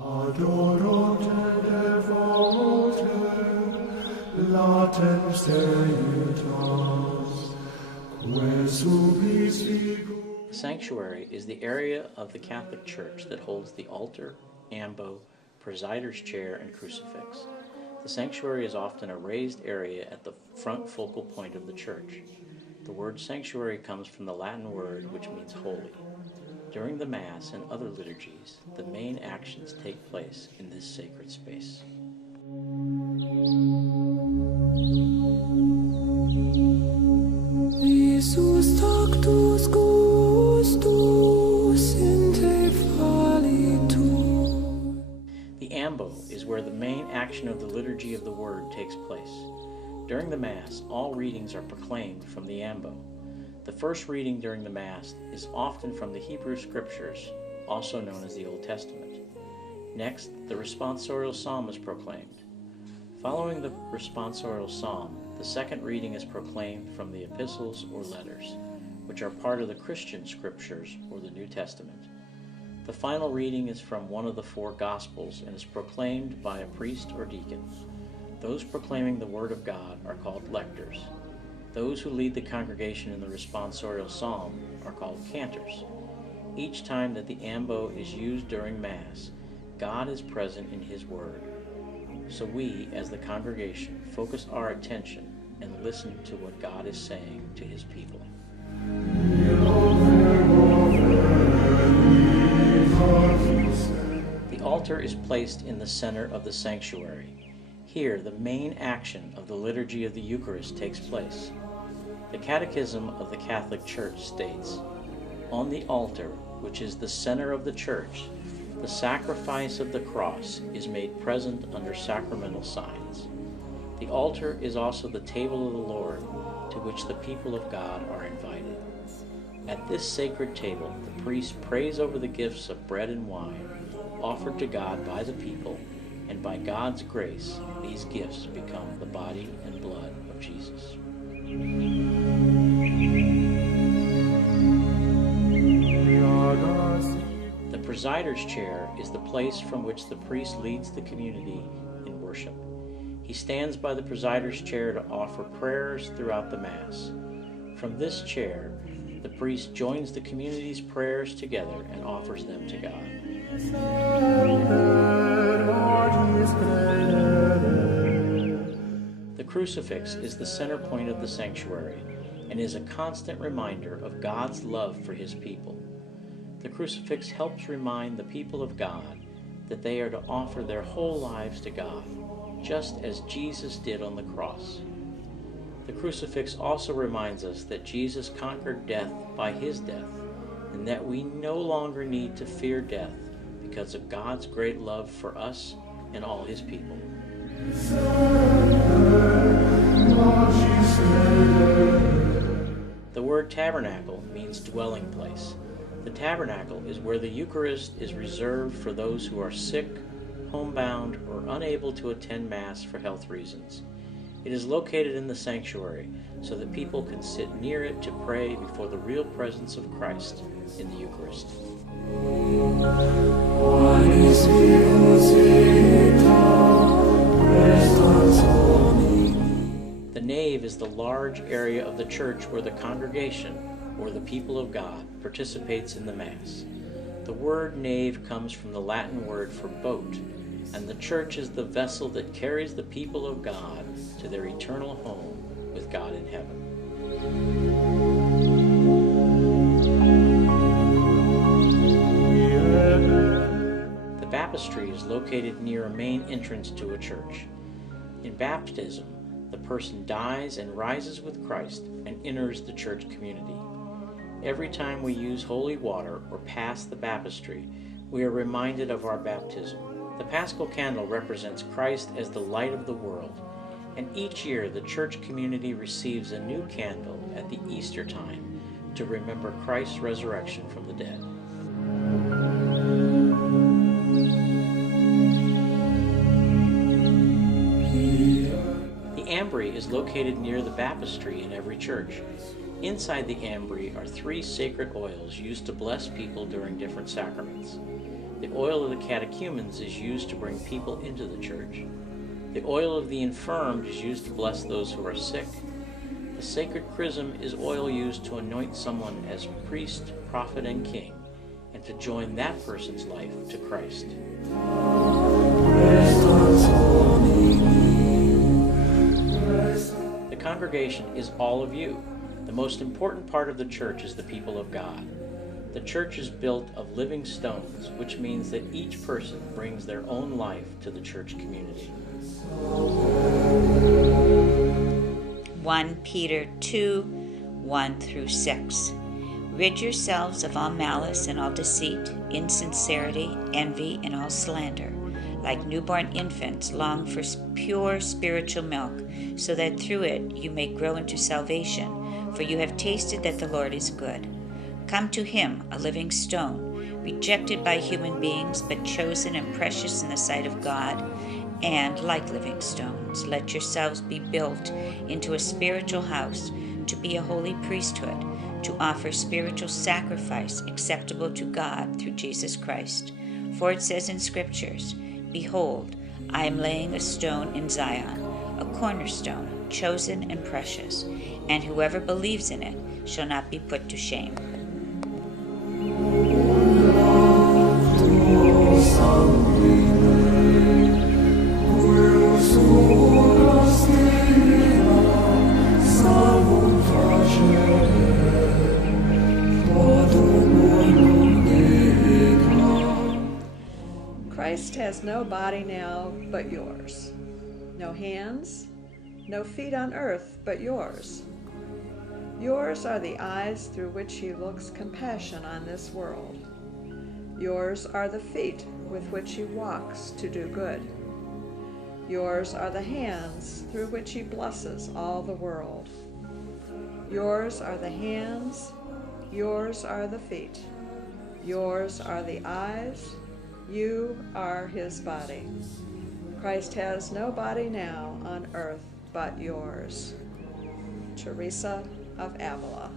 Adorote devote, latem seiutas, quae subis figur. The sanctuary is the area of the Catholic Church that holds the altar, ambo, presider's chair, and crucifix. The sanctuary is often a raised area at the front focal point of the church. The word sanctuary comes from the Latin word which means holy. During the Mass and other liturgies, the main actions take place in this sacred space. Visus tactus gustus in te fallitur. The ambo is where the main action of the liturgy of the Word takes place. During the Mass, all readings are proclaimed from the ambo. The first reading during the Mass is often from the Hebrew Scriptures, also known as the Old Testament. Next, the responsorial psalm is proclaimed. Following the responsorial psalm, the second reading is proclaimed from the epistles or letters, which are part of the Christian Scriptures or the New Testament. The final reading is from one of the four Gospels and is proclaimed by a priest or deacon. Those proclaiming the Word of God are called lectors. Those who lead the congregation in the responsorial psalm are called cantors. Each time that the ambo is used during Mass, God is present in His Word. So we, as the congregation, focus our attention and listen to what God is saying to His people. The altar is placed in the center of the sanctuary. Here, the main action of the liturgy of the Eucharist takes place. The Catechism of the Catholic Church states, "On the altar, which is the center of the Church, the sacrifice of the cross is made present under sacramental signs. The altar is also the table of the Lord, to which the people of God are invited. At this sacred table, the priest prays over the gifts of bread and wine, offered to God by the people, and by God's grace, these gifts become the body and blood of Jesus." The presider's chair is the place from which the priest leads the community in worship. He stands by the presider's chair to offer prayers throughout the Mass. From this chair, the priest joins the community's prayers together and offers them to God. The crucifix is the center point of the sanctuary and is a constant reminder of God's love for His people. The crucifix helps remind the people of God that they are to offer their whole lives to God, just as Jesus did on the cross. The crucifix also reminds us that Jesus conquered death by His death, and that we no longer need to fear death because of God's great love for us and all His people. The word tabernacle means dwelling place. The tabernacle is where the Eucharist is reserved for those who are sick, homebound, or unable to attend Mass for health reasons. It is located in the sanctuary so that people can sit near it to pray before the real presence of Christ in the Eucharist. The nave is the large area of the church where the congregation, or the people of God, participates in the Mass. The word nave comes from the Latin word for boat, and the church is the vessel that carries the people of God to their eternal home with God in heaven. The baptistry is located near a main entrance to a church. In baptism, the person dies and rises with Christ and enters the church community. Every time we use holy water or pass the baptistry, we are reminded of our baptism. The Paschal candle represents Christ as the light of the world, and each year the church community receives a new candle at the Easter time to remember Christ's resurrection from the dead. The ambry is located near the baptistry in every church. Inside the ambry are 3 sacred oils used to bless people during different sacraments. The oil of the catechumens is used to bring people into the church. The oil of the infirmed is used to bless those who are sick. The sacred chrism is oil used to anoint someone as priest, prophet, and king, and to join that person's life to Christ. The congregation is all of you. The most important part of the church is the people of God. The church is built of living stones, which means that each person brings their own life to the church community. 1 Peter 2, 1 through 6. Rid yourselves of all malice and all deceit, insincerity, envy, and all slander. Like newborn infants, long for pure spiritual milk, so that through it you may grow into salvation, for you have tasted that the Lord is good. Come to him, a living stone, rejected by human beings, but chosen and precious in the sight of God. And, like living stones, let yourselves be built into a spiritual house, to be a holy priesthood, to offer spiritual sacrifice acceptable to God through Jesus Christ. For it says in Scriptures, Behold, I am laying a stone in Zion, a cornerstone, chosen and precious, and whoever believes in it shall not be put to shame. Christ has no body now but yours, no hands, no feet on earth but yours. Yours are the eyes through which he looks compassion on this world. Yours are the feet with which he walks to do good. Yours are the hands through which he blesses all the world. Yours are the hands, yours are the feet, yours are the eyes, you are his body. Christ has no body now on earth but yours. Teresa of Avila.